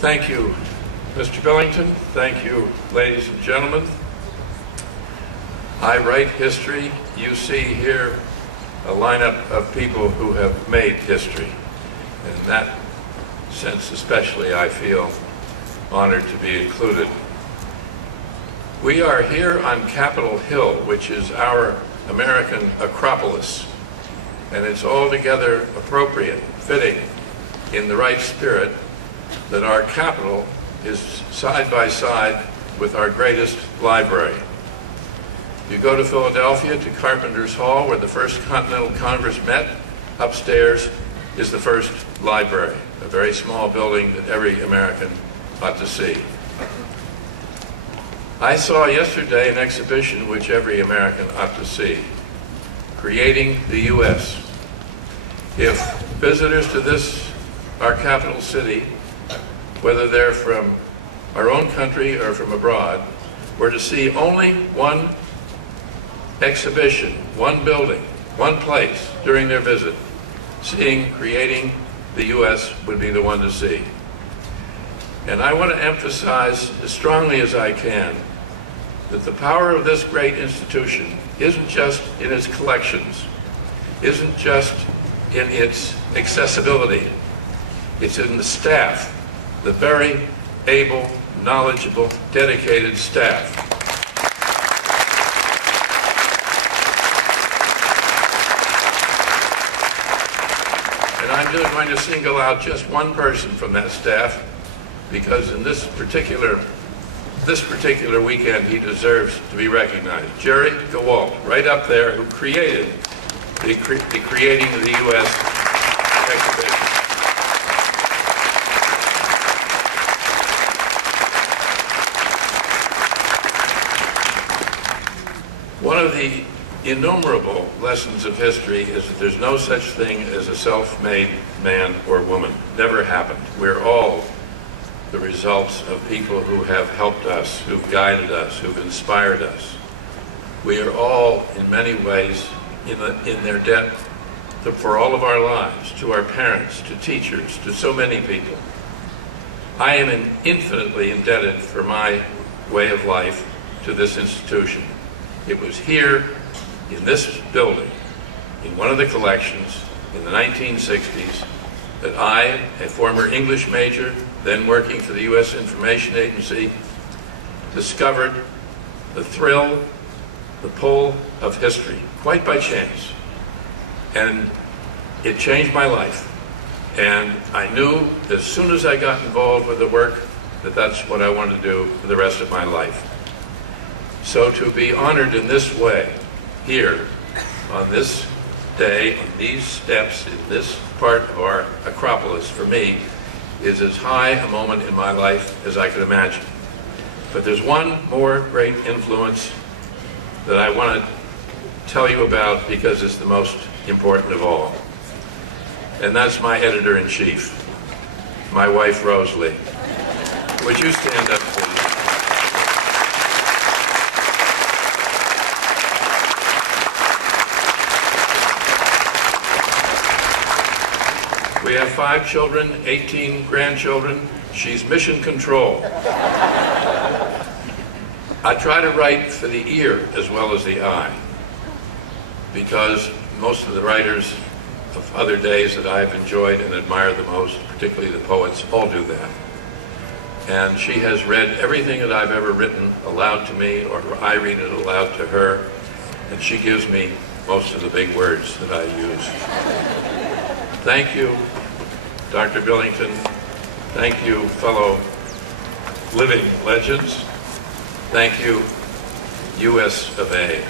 Thank you, Mr. Billington. Thank you, ladies and gentlemen. I write history. You see here a lineup of people who have made history. In that sense especially, I feel honored to be included. We are here on Capitol Hill, which is our American Acropolis, and it's altogether appropriate, fitting, in the right spirit, that our Capitol is side by side with our greatest library. You go to Philadelphia to Carpenter's Hall, where the First Continental Congress met. Upstairs is the first library, a very small building that every American ought to see. I saw yesterday an exhibition which every American ought to see, Creating the U.S. If visitors to our capital city, whether they're from our own country or from abroad, were to see only one exhibition, one building, one place during their visit, seeing Creating the U.S. would be the one to see. And I want to emphasize as strongly as I can that the power of this great institution isn't just in its collections, isn't just in its accessibility, it's in the staff, the very able, knowledgeable, dedicated staff. And I'm just going to single out just one person from that staff, because in this particular weekend he deserves to be recognized. Jerry Gewalt, right up there, who created the Creating the U.S. exhibition. One of the innumerable lessons of history is that there's no such thing as a self-made man or woman. Never happened. We're all the results of people who have helped us, who've guided us, who've inspired us. We are all, in many ways, in their debt for all of our lives, to our parents, to teachers, to so many people. I am infinitely indebted for my way of life to this institution. It was here, in this building, in one of the collections, in the 1960s, that I, a former English major, then working for the U.S. Information Agency, discovered the thrill, the pull of history, quite by chance. And it changed my life. And I knew as soon as I got involved with the work that that's what I wanted to do for the rest of my life. So to be honored in this way, here, on this day, on these steps, in this part of our Acropolis, for me, is as high a moment in my life as I could imagine. But there's one more great influence that I want to tell you about because it's the most important of all. And that's my editor-in-chief, my wife, Rosalie. Would you stand up, please? We have 5 children, 18 grandchildren. She's mission control. I try to write for the ear as well as the eye, because most of the writers of other days that I've enjoyed and admired the most, particularly the poets, all do that. And she has read everything that I've ever written aloud to me, or I read it aloud to her, and she gives me most of the big words that I use. Thank you, Dr. Billington. Thank you, fellow living legends. Thank you, US of A.